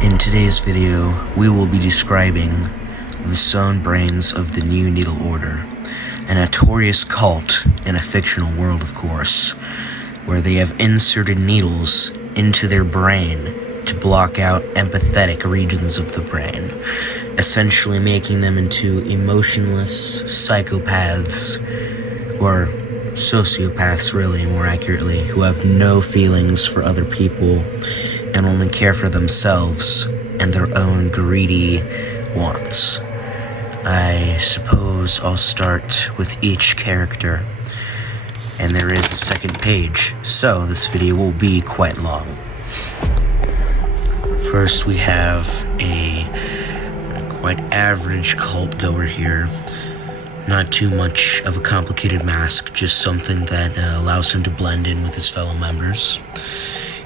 In today's video, we will be describing the sewn brains of the New Needle Order, a notorious cult in a fictional world, of course, where they have inserted needles into their brain to block out empathetic regions of the brain, essentially making them into emotionless psychopaths, or sociopaths really, more accurately, who have no feelings for other people and only care for themselves and their own greedy wants. I suppose I'll start with each character, and there is a second page, so this video will be quite long. First, we have a quite average cult goer here. Not too much of a complicated mask, just something that allows him to blend in with his fellow members.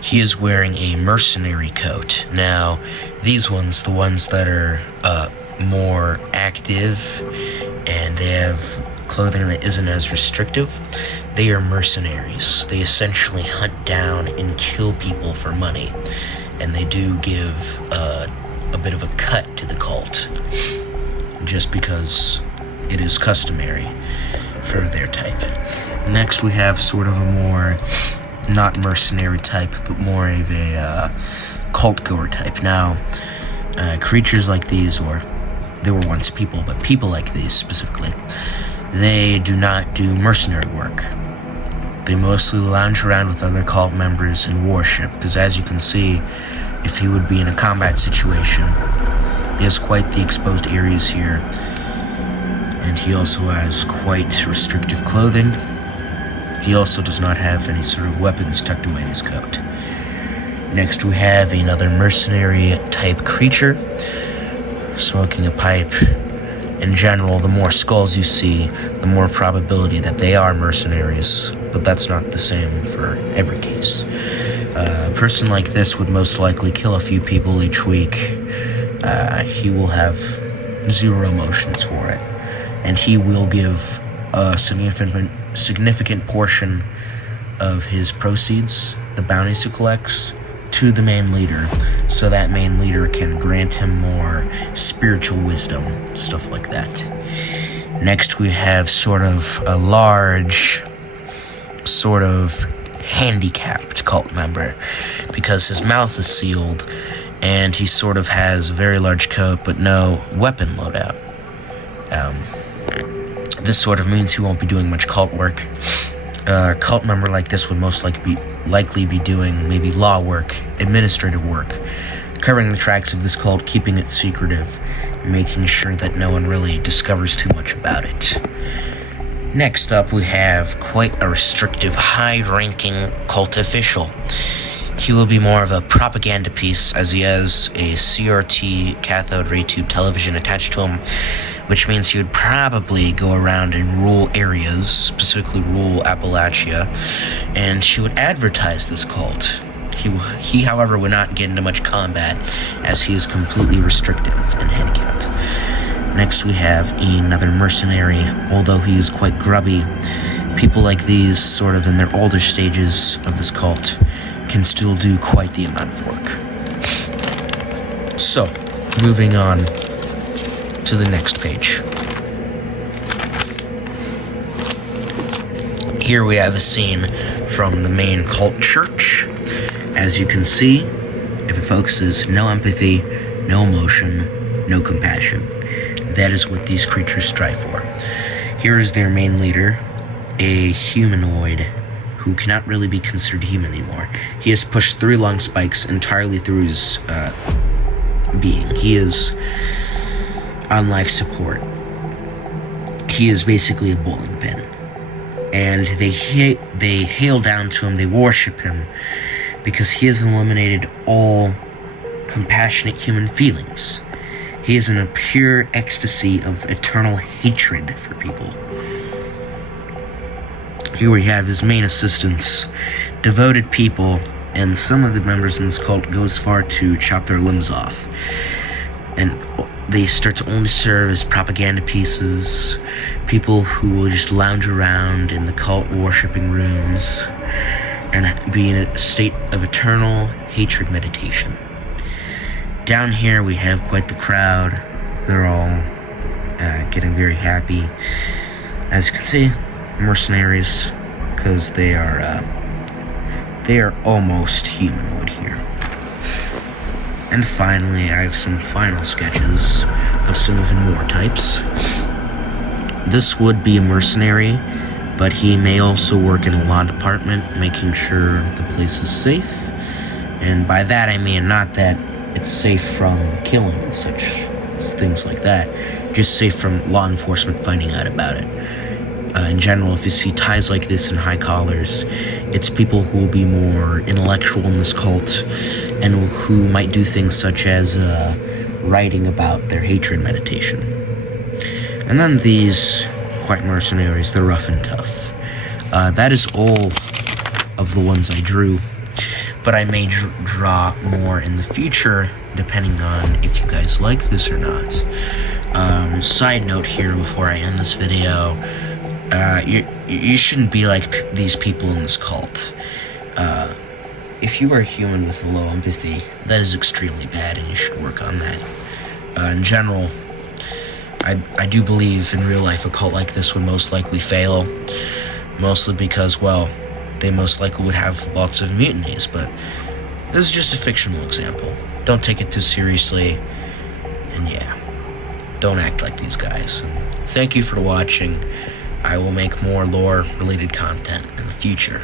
He is wearing a mercenary coat. Now, these ones, the ones that are more active and they have clothing that isn't as restrictive, they are mercenaries. They essentially hunt down and kill people for money, and they do give a bit of a cut to the cult, just because it is customary for their type. Next, we have sort of a more, not mercenary type, but more of a cult goer type. Now, creatures like these, or they were once people, but people like these specifically, they do not do mercenary work. They mostly lounge around with other cult members and worship, because as you can see, if he would be in a combat situation, he has quite the exposed areas here, and he also has quite restrictive clothing. He also does not have any sort of weapons tucked away in his coat. Next, we have another mercenary type creature, smoking a pipe. In general, the more skulls you see, the more probability that they are mercenaries, but that's not the same for every case. A person like this would most likely kill a few people each week. He will have zero emotions for it, and he will give a significant portion of his proceeds, the bounties he collects, to the main leader, so that main leader can grant him more spiritual wisdom, stuff like that. Next, we have sort of a large, sort of handicapped cult member, because his mouth is sealed, and he sort of has a very large coat, but no weapon loadout. This sort of means he won't be doing much cult work. A cult member like this would most likely be doing maybe law work, administrative work, covering the tracks of this cult, keeping it secretive, making sure that no one really discovers too much about it. Next up, we have quite a restrictive, high-ranking cult official. He will be more of a propaganda piece, as he has a CRT cathode ray tube television attached to him, which means he would probably go around in rural areas, specifically rural Appalachia, and he would advertise this cult. He, however, would not get into much combat, as he is completely restrictive in head count. Next, we have another mercenary, although he is quite grubby. People like these, sort of in their older stages of this cult, can still do quite the amount of work. So, moving on to the next page. Here we have a scene from the main cult church. As you can see, if it focuses, no empathy, no emotion, no compassion. That is what these creatures strive for. Here is their main leader, a humanoid who cannot really be considered human anymore. He has pushed 3 long spikes entirely through his being. He is on life support. He is basically a bowling pin. And they hail down to him, they worship him, because he has eliminated all compassionate human feelings. He is in a pure ecstasy of eternal hatred for people. Here we have his main assistants, devoted people, and some of the members in this cult go as far to chop their limbs off. And they start to only serve as propaganda pieces, people who will just lounge around in the cult worshipping rooms and be in a state of eternal hatred meditation. Down here we have quite the crowd. They're all getting very happy. As you can see, mercenaries, because they are almost humanoid here. And finally, I have some final sketches of some even more types. This would be a mercenary, but he may also work in a law department, making sure the place is safe. And by that I mean not that it's safe from killing and such things like that, just safe from law enforcement finding out about it. In general, if you see ties like this in high collars, it's people who will be more intellectual in this cult and who might do things such as writing about their hatred meditation. And then these quite mercenaries, they're rough and tough. That is all of the ones I drew, but I may draw more in the future depending on if you guys like this or not. Side note here before I end this video, you shouldn't be like these people in this cult. If you are a human with low empathy, that is extremely bad and you should work on that. In general, I do believe in real life a cult like this would most likely fail, mostly because, well, they most likely would have lots of mutinies, but this is just a fictional example. Don't take it too seriously, and yeah, don't act like these guys. Thank you for watching. I will make more lore-related content in the future.